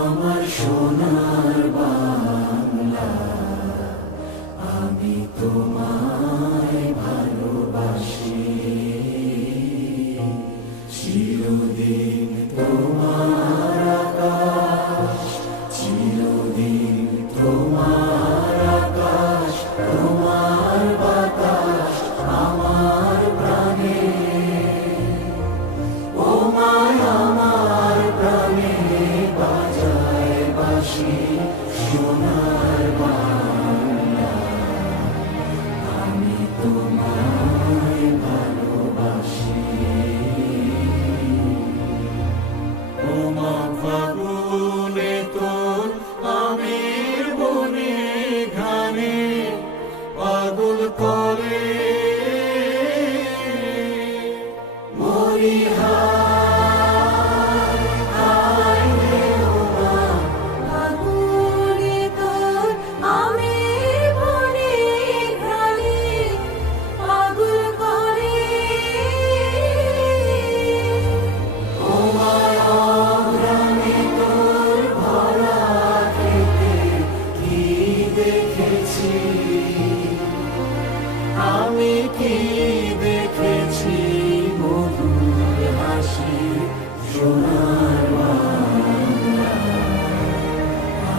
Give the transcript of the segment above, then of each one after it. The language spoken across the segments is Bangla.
আমার সোনার বাংলা, আমি তোমায় ভালোবাসি। চিরদিন তোমার আকাশ, চিরদিন তোমার আকাশ, তোমার বাতাস আমার প্রাণে। ও মায় আমার প্রাণে বাজায় বাঁশি সোনার বাংলা, আমি তোমায় ভালোবাসি। ও মা ফাগুনে তোর আমের বনে ঘানে পাগল করে মরি হায় হায় রে। ও মা ফাগুনে তোর আমের বনে ঘ্রাণে পাগল করে। ও মা অগ্রামে তোর ভরা খেতে কি দেখেছি, আমি কি দেখেছি মধুর হাসি সোনার বাংলা,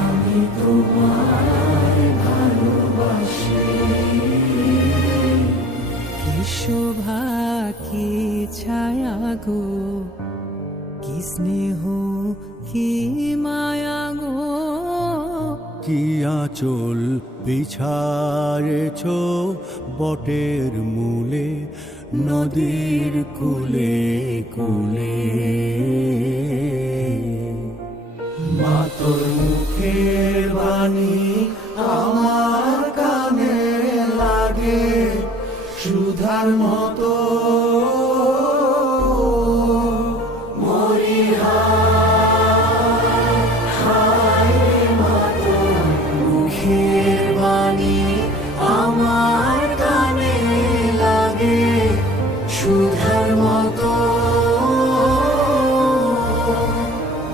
আমি তোমায় ভালোবাসি। কি শোভা কি ছায়া গো, কি স্নেহ কি মায়া গো, কি আঁচল বিছারেছ বটের মূলে, নদীর কূলে কূলে। মা তোর মুখের বাণী আমার কানে লাগে সুধার মতো। মরি হায় হায় রে। মা তোর মুখের বাণী আমার কানে লাগে সুধার মতো।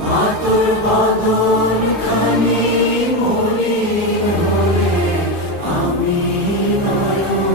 মা তোর বদন খানি মলিন হলে আমি নয়ন।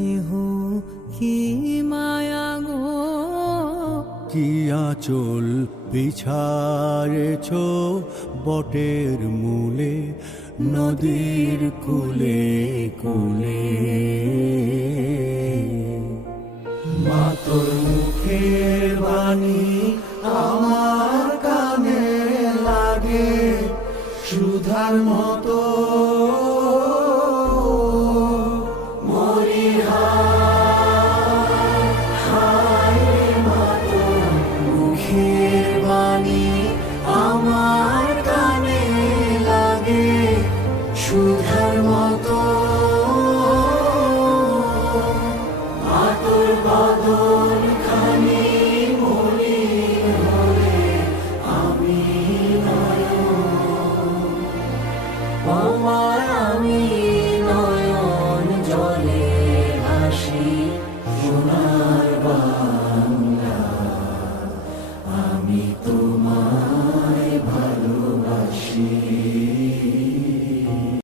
স্নেহ কি মায়া গো কি আঁচল বিছারেছ বটের মূলে নদীর কূলে কূলে